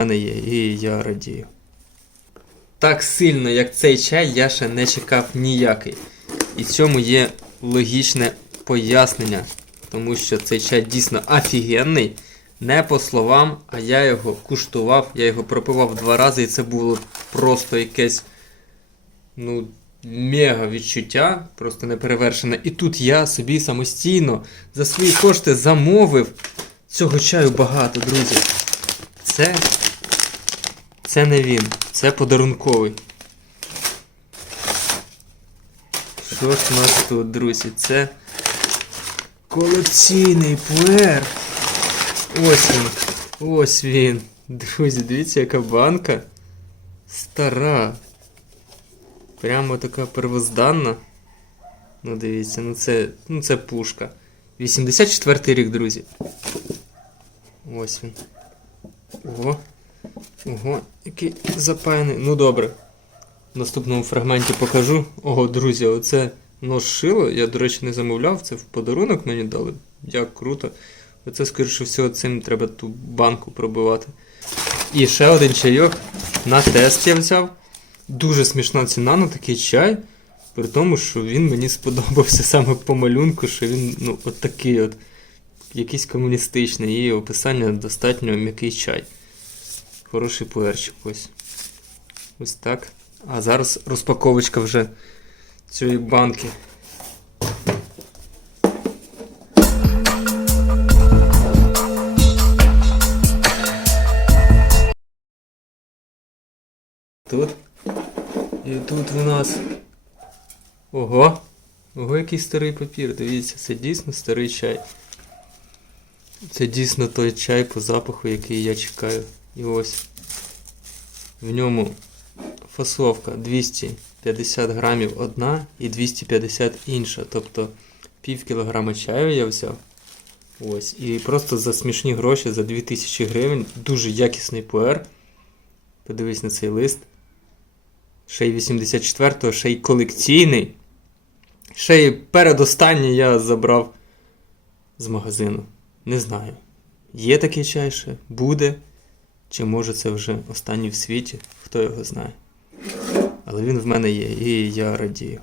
мене є, і я радію. Так сильно, як цей чай, я ще не чекав ніякий. І цьому є логічне пояснення, тому що цей чай дійсно офігенний. Не по словам, а я його куштував, я його пропивав два рази, і це було просто якесь ну, мега відчуття, просто неперевершене. І тут я собі самостійно за свої кошти замовив. Цього чаю багато, друзі. Це. Це не він, це подарунковий. Що ж у нас тут, друзі? Це колекційний пуер. Ось він. Ось він. Друзі, дивіться, яка банка. Стара. Прямо така первозданна. Ну, дивіться, ну це, ну це пушка. 84 рік, друзі. Ось він. Ого. Ого, який запаяний. Ну добре. В наступному фрагменті покажу. Ого, друзі, оце нож шило. Я, до речі, не замовляв, це в подарунок мені дали. Як круто. Оце, скоріше всього, цим треба ту банку пробивати. І ще один чайок на тест я взяв. Дуже смішна ціна на такий чай. При тому, що він мені сподобався саме по малюнку, що він ну, от такий от, якийсь комуністичний, і описання достатньо м'який чай. Хороший пуерчик ось. Ось так. А зараз розпаковочка вже цієї банки. Тут. І тут у нас. Ого! Ого, який старий папір. Дивіться, це дійсно старий чай. Це дійсно той чай по запаху, який я чекаю. І ось. В ньому фасовка 250 грамів одна і 250 інша. Тобто пів кілограма чаю я взяв. Ось. І просто за смішні гроші, за 2000 гривень, дуже якісний пуер. Подивись на цей лист. Ще й 84-го, ще й колекційний. Ще й передостанній я забрав з магазину. Не знаю. Є такий чай ще? Буде. Чи може це вже останній в світі? Хто його знає. Але він в мене є, і я радію.